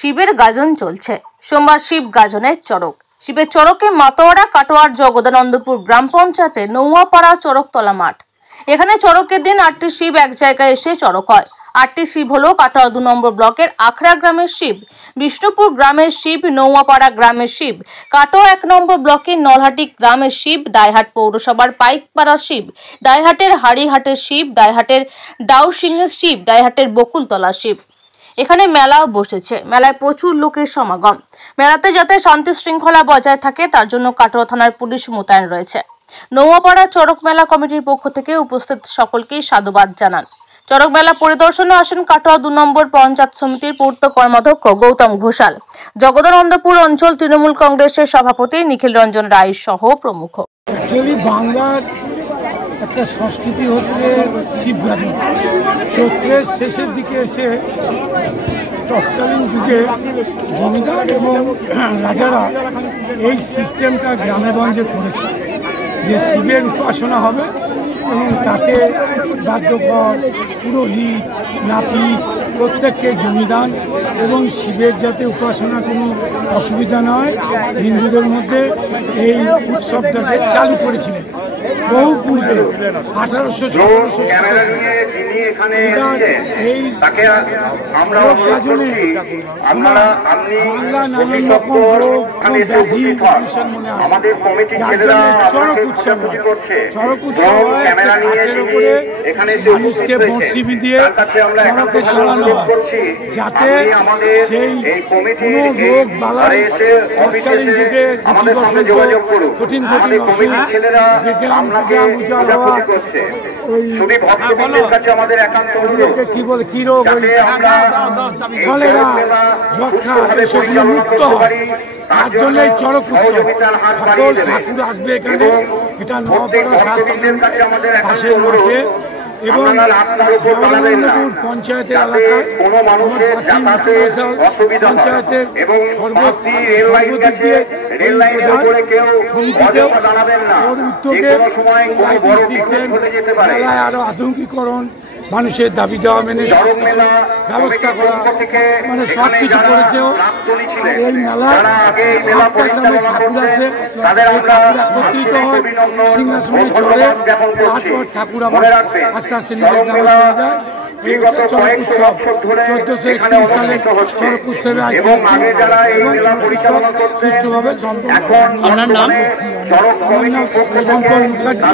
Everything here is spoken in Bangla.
শিবের গাজন চলছে। সোমবার শিব গাজনের চড়ক। শিবের চড়কে মাতোয়ারা কাটোয়ার জগদানন্দপুর গ্রাম পঞ্চায়েতের নৌয়াপাড়া চড়কতলা মাঠ। এখানে চড়কের দিন 8টি শিব এক জায়গায় এসে চড়ক হয়। 8টি শিব হলো কাটোয়া 2 নম্বর ব্লকের আখড়া গ্রামের শিব, বিষ্ণুপুর গ্রামের শিব, নৌয়াপাড়া গ্রামের শিব, কাটোয়া 1 নম্বর ব্লকের নলহাটি গ্রামের শিব, দাইহাট পৌরসভার পাইকপাড়া শিব, দাইহাটের হাড়িহাটের শিব, দাইহাটের ডাউসিংয়ের শিব, দাইহাটের বকুলতলা শিব। এখানে মেলাও বসেছে। মেলায় প্রচুর লোকের সমাগম। মেলাতে যাতে শান্তি শৃঙ্খলা বজায় থাকে তার জন্য কাটোয়া থানার পুলিশ মোতায়েন রয়েছে। নৌয়াপাড়া চড়ক মেলা কমিটির পক্ষ থেকে উপস্থিত সকলকেই সাধুবাদ জানান। চড়ক মেলা পরিদর্শনে আসেন কাটোয়া 2 নম্বর পঞ্চায়েত সমিতির পূর্ত কর্মাধ্যক্ষ গৌতম ঘোষাল, জগদানন্দপুর অঞ্চল তৃণমূল কংগ্রেসের সভাপতি নিখিল রঞ্জন রায় সহ প্রমুখ। বাংলার একটা সংস্কৃতি হচ্ছে শিবগাজন। চৈত্রের শেষের দিকে এসে তৎকালীন যুগে জমিদার এবং রাজারা এই সিস্টেমটা গ্রামে গঞ্জে করেছে যে শিবের উপাসনা হবে এবং তাতে বাদ্যকর, পুরোহিত, নাপিত প্রত্যেককে জমিদান এবং শিবের যাতে উপাসনা কোনো অসুবিধা নয় হিন্দুদের মধ্যে এই উৎসবটাকে চালু করেছিলেন বহু পূর্বে 1800-1700 এই গাজনে বাংলা নানান রকম রোগ ব্যাধি মানুষের মনে আসে, যার জন্য চড়ক উৎসব হয়। একটা কাঠের উপরে মানুষকে বঁড়শি দিয়ে চড়কে চালানো হয় যাতে সেই কোনো রোগ বালাই তৎকালীন যুগে কঠিন অসুখ উজাড় হওয়া কি বলে কি রোগ কলেরা, যক্ষা এসবগুলো মুক্ত হয়। তার জন্য এই চড়ক উৎসব সকল ঠাকুর আসবে এখানে। এটা নওয়াপাড়া স্বাস্থ্য পাশের মাঠে এবং জগদানন্দপুর পঞ্চায়েতের এলাকায় পঞ্চায়েতের সর্বদিক দিয়ে সমিতিতেও ওর উদ্যোগে সিস্টেম মেলায় আরো আধুনিকীকরণ, মানুষের দাবি দেওয়া মেনে ব্যবস্থা করা, মানে সব কিছু করেছেও। আর এই মেলায় 8টা গ্রামের ঠাকুর আছে, ঠাকুর একত্রিত হয়, সিংহাসনে চলে, তারপর ঠাকুর আবার আস্তে আস্তে নিজের গ্রামে চলে যায়। এই হচ্ছে চড়ক উৎসব। 1431 সালে চড়ক উৎসবে আসে এবং চড়ক উৎসব সুষ্ঠুভাবে সম্পন্ন। আপনার নাম? আমার নাম সম্পন্ন মুখার্জি।